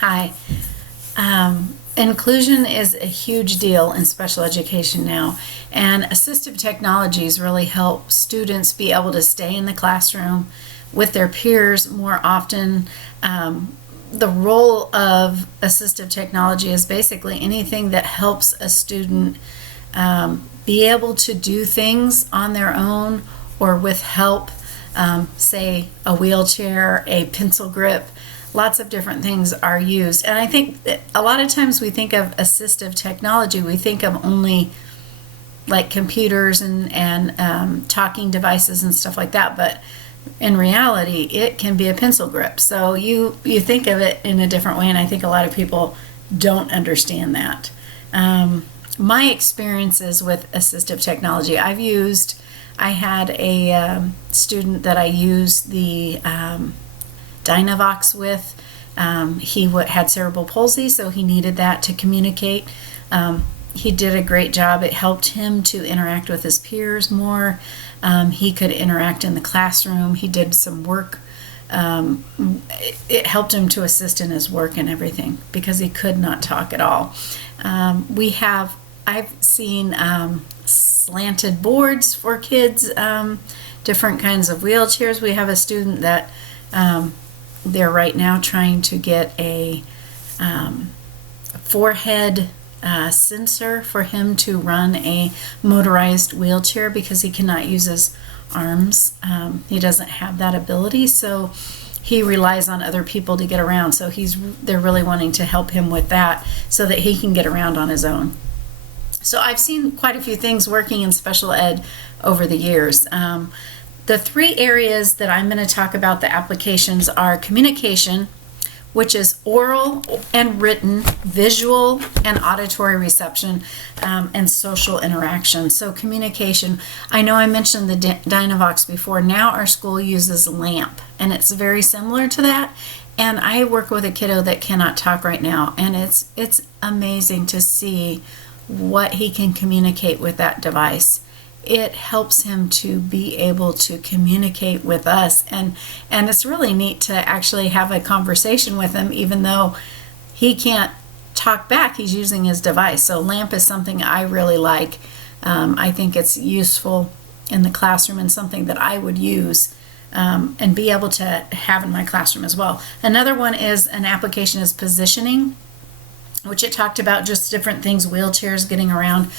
Hi. Inclusion is a huge deal in special education now, and assistive technologies really help students be able to stay in the classroom with their peers more often. The role of assistive technology is basically anything that helps a student be able to do things on their own or with help, say a wheelchair, a pencil grip. Lots of different things are used. And I think that a lot of times we think of assistive technology, we think of only like computers and talking devices and stuff like that. But in reality, it can be a pencil grip. So you think of it in a different way, and I think a lot of people don't understand that. My experiences with assistive technology, I had a student that I used the Dynavox with. He had cerebral palsy, so he needed that to communicate. He did a great job. It helped him to interact with his peers more. He could interact in the classroom. He did some work. It helped him to assist in his work and everything because he could not talk at all. I've seen slanted boards for kids, different kinds of wheelchairs. We have a student that they're right now trying to get a forehead sensor for him to run a motorized wheelchair because he cannot use his arms. He doesn't have that ability, so he relies on other people to get around. So they're really wanting to help him with that so that he can get around on his own. So I've seen quite a few things working in special ed over the years. The three areas that I'm going to talk about the applications are communication, which is oral and written, visual and auditory reception, and social interaction. So communication, I know I mentioned the Dynavox before. Now our school uses LAMP, and it's very similar to that. And I work with a kiddo that cannot talk right now, and it's amazing to see what he can communicate with that device. It helps him to be able to communicate with us, and it's really neat to actually have a conversation with him even though he can't talk back. He's using his device. So LAMP is something I really like. I think it's useful in the classroom and something that I would use and be able to have in my classroom as well. Another one is an application is positioning, which it talked about just different things, wheelchairs, getting around.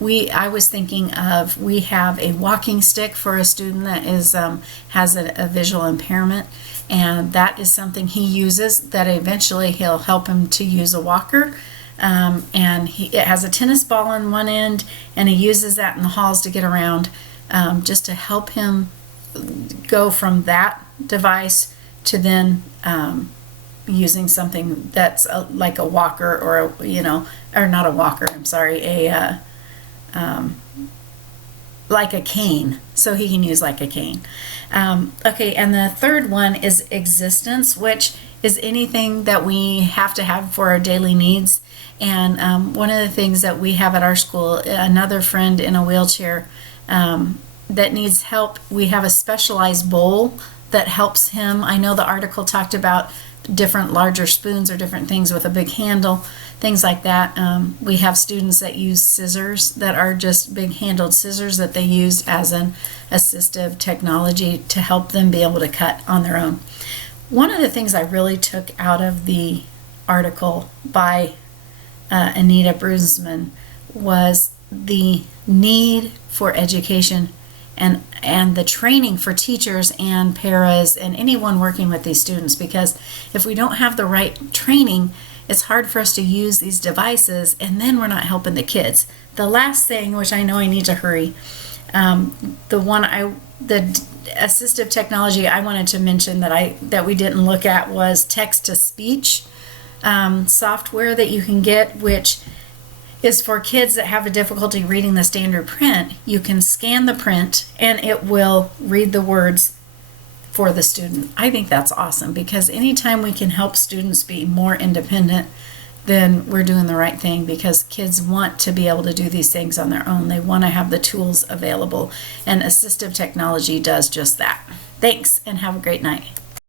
I was thinking of, we have a walking stick for a student that has a visual impairment, and that is something he uses that eventually he'll help him to use a walker. It has a tennis ball on one end, and he uses that in the halls to get around, just to help him go from that device to then using something that's like a walker or or not a walker, I'm sorry, like a cane, so he can use like a cane. Okay, and the third one is existence, which is anything that we have to have for our daily needs. And one of the things that we have at our school, another friend in a wheelchair that needs help, we have a specialized bowl that helps him. I know the article talked about different larger spoons or different things with a big handle, things like that. We have students that use scissors that are just big handled scissors that they use as an assistive technology to help them be able to cut on their own. One of the things I really took out of the article by Anita Brusman was the need for education and the training for teachers and paras and anyone working with these students, because if we don't have the right training, it's hard for us to use these devices, and then we're not helping the kids. The last thing, which I know I need to hurry, the assistive technology I wanted to mention that we didn't look at was text-to-speech software that you can get, which is for kids that have a difficulty reading the standard print. You can scan the print and it will read the words for the student. I think that's awesome, because anytime we can help students be more independent, then we're doing the right thing, because kids want to be able to do these things on their own. They want to have the tools available, and assistive technology does just that. Thanks, and have a great night.